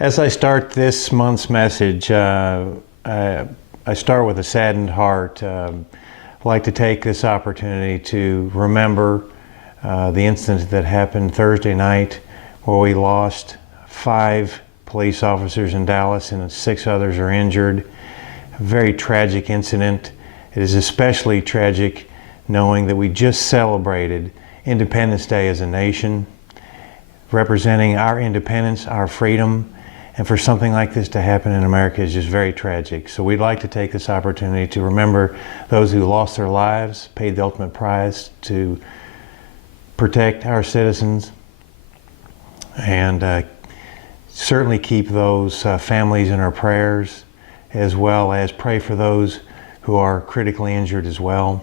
As I start this month's message, I start with a saddened heart. I'd like to take this opportunity to remember the incident that happened Thursday night where we lost 5 police officers in Dallas and 6 others are injured. A very tragic incident. It is especially tragic knowing that we just celebrated Independence Day as a nation, representing our independence, our freedom, and for something like this to happen in America is just very tragic. So we'd like to take this opportunity to remember those who lost their lives, paid the ultimate price to protect our citizens, and certainly keep those families in our prayers, as well as pray for those who are critically injured as well.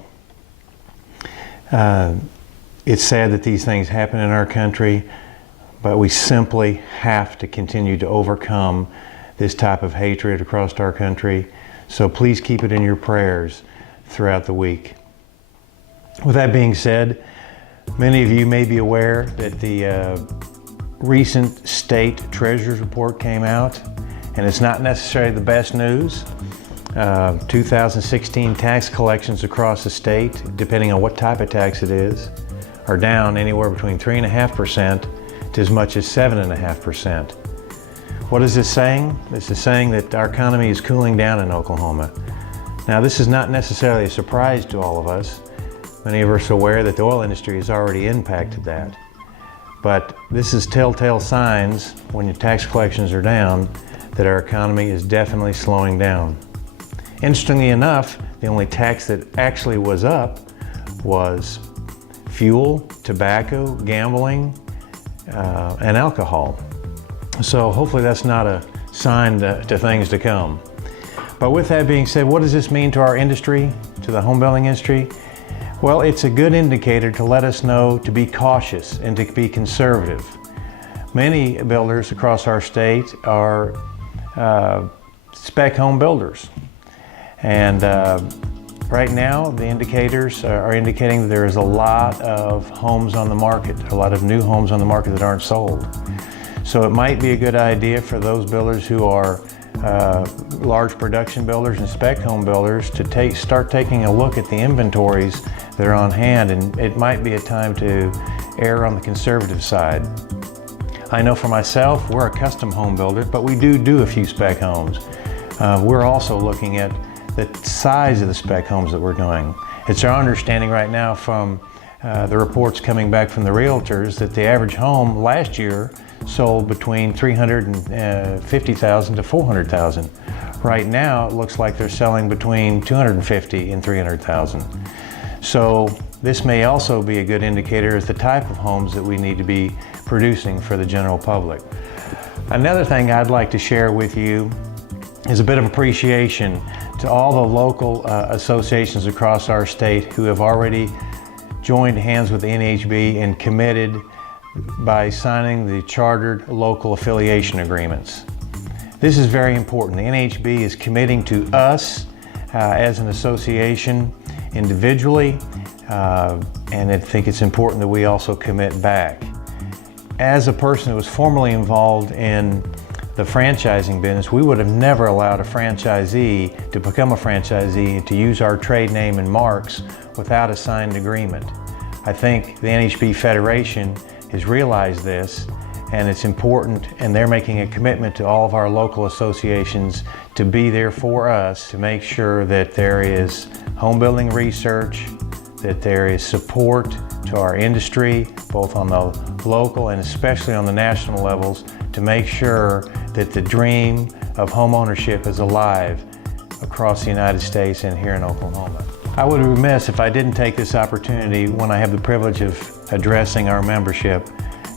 It's sad that these things happen in our country, but we simply have to continue to overcome this type of hatred across our country. So please keep it in your prayers throughout the week. With that being said, many of you may be aware that the recent state treasurer's report came out, and it's not necessarily the best news. 2016 tax collections across the state, depending on what type of tax it is, are down anywhere between 3.5% to as much as 7.5%. What is this saying? This is saying that our economy is cooling down in Oklahoma. Now, this is not necessarily a surprise to all of us. Many of us are aware that the oil industry has already impacted that. But this is telltale signs when your tax collections are down that our economy is definitely slowing down. Interestingly enough, the only tax that actually was up was fuel, tobacco, gambling, and alcohol. So hopefully that's not a sign to things to come. But with that being said, what does this mean to our industry, to the home building industry? Well, it's a good indicator to let us know to be cautious and to be conservative. Many builders across our state are spec home builders. And right now, the indicators are indicating that there is a lot of homes on the market, a lot of new homes on the market that aren't sold. So it might be a good idea for those builders who are large production builders and spec home builders to start taking a look at the inventories that are on hand, and it might be a time to err on the conservative side. I know for myself, we're a custom home builder, but we do a few spec homes. We're also looking at the size of the spec homes that we're doing. It's our understanding right now from the reports coming back from the realtors that the average home last year sold between $350,000 to $400,000. Right now, it looks like they're selling between $250,000 and $300,000. So this may also be a good indicator as the type of homes that we need to be producing for the general public. Another thing I'd like to share with you is a bit of appreciation to all the local associations across our state who have already joined hands with the NHB and committed by signing the Chartered Local Affiliation Agreements. This is very important. The NHB is committing to us as an association individually, and I think it's important that we also commit back. As a person who was formerly involved in the franchising business, we would have never allowed a franchisee to become a franchisee and to use our trade name and marks without a signed agreement. I think the NHB Federation has realized this, and it's important, and they're making a commitment to all of our local associations to be there for us to make sure that there is home building research, that there is support to our industry, both on the local and especially on the national levels, to make sure that the dream of home ownership is alive across the United States and here in Oklahoma. I would be remiss if I didn't take this opportunity when I have the privilege of addressing our membership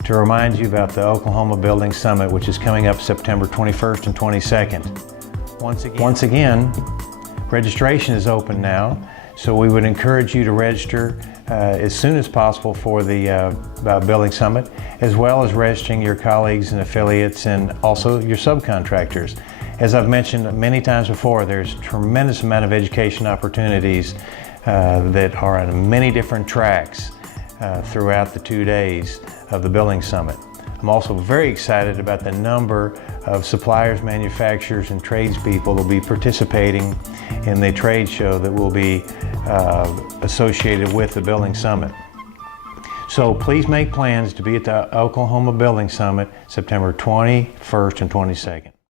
to remind you about the Oklahoma Building Summit, which is coming up September 21st and 22nd. Once again, registration is open now, so we would encourage you to register as soon as possible for the Building Summit, as well as registering your colleagues and affiliates and also your subcontractors. As I've mentioned many times before, there's a tremendous amount of education opportunities that are on many different tracks throughout the 2 days of the Building Summit. I'm also very excited about the number of suppliers, manufacturers, and tradespeople that will be participating in the trade show that will be associated with the Building Summit. So please make plans to be at the Oklahoma Building Summit September 21st and 22nd.